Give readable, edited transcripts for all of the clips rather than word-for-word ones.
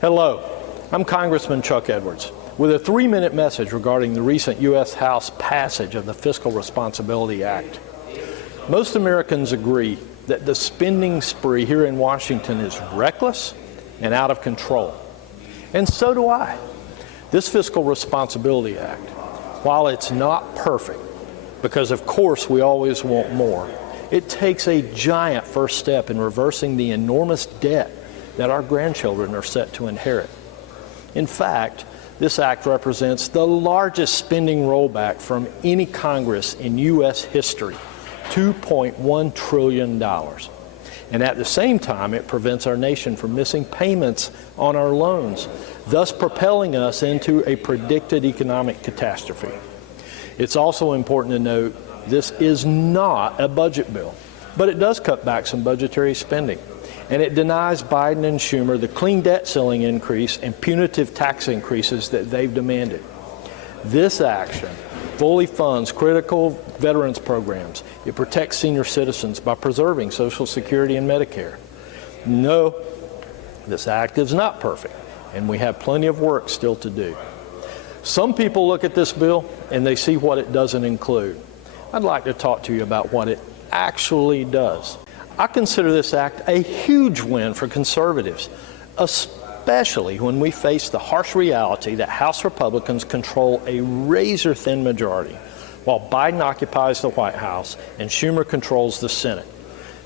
Hello, I'm Congressman Chuck Edwards with a 3-minute message regarding the recent U.S. House passage of the Fiscal Responsibility Act. Most Americans agree that the spending spree here in Washington is reckless and out of control. And so do I. This Fiscal Responsibility Act, while it's not perfect, because of course we always want more, it takes a giant first step in reversing the enormous debt that our grandchildren are set to inherit. In fact, this act represents the largest spending rollback from any Congress in U.S. history, $2.1 trillion. And at the same time, it prevents our nation from missing payments on our loans, thus propelling us into a predicted economic catastrophe. It's also important to note this is not a budget bill, but it does cut back some budgetary spending. And it denies Biden and Schumer the clean debt ceiling increase and punitive tax increases that they've demanded. This action fully funds critical veterans programs. It protects senior citizens by preserving Social Security and Medicare. No, this act is not perfect, and we have plenty of work still to do. Some people look at this bill and they see what it doesn't include. I'd like to talk to you about what it actually does. I consider this act a huge win for conservatives, especially when we face the harsh reality that House Republicans control a razor-thin majority, while Biden occupies the White House and Schumer controls the Senate.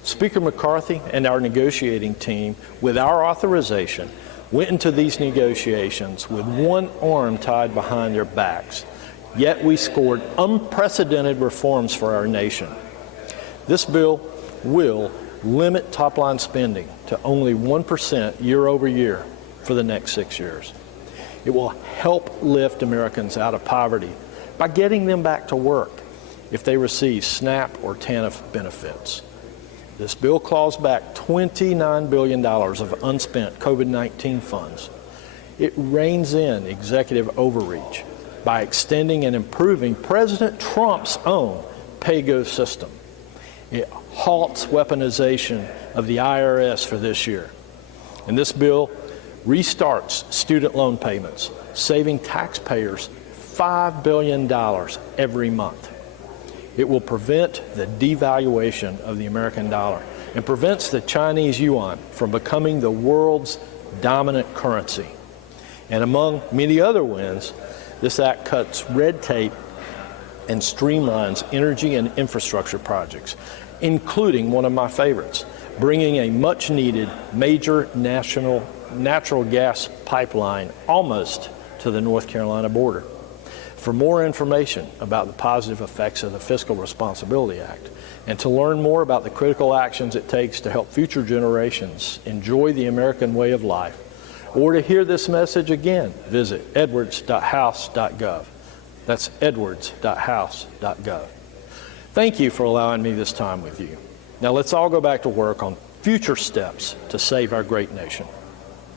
Speaker McCarthy and our negotiating team, with our authorization, went into these negotiations with one arm tied behind their backs. Yet we scored unprecedented reforms for our nation. This bill will limit top-line spending to only 1% year over year for the next 6 years. It will help lift Americans out of poverty by getting them back to work if they receive SNAP or TANF benefits. This bill claws back $29 billion of unspent COVID-19 funds. It reins in executive overreach by extending and improving President Trump's own pay-go system. It halts weaponization of the IRS for this year. And this bill restarts student loan payments, saving taxpayers $5 billion every month. It will prevent the devaluation of the American dollar and prevents the Chinese yuan from becoming the world's dominant currency. And among many other wins, this act cuts red tape and streamlines energy and infrastructure projects, including one of my favorites, bringing a much-needed major national natural gas pipeline almost to the North Carolina border. For more information about the positive effects of the Fiscal Responsibility Act, and to learn more about the critical actions it takes to help future generations enjoy the American way of life, or to hear this message again, visit edwards.house.gov. That's edwards.house.gov. Thank you for allowing me this time with you. Now let's all go back to work on future steps to save our great nation.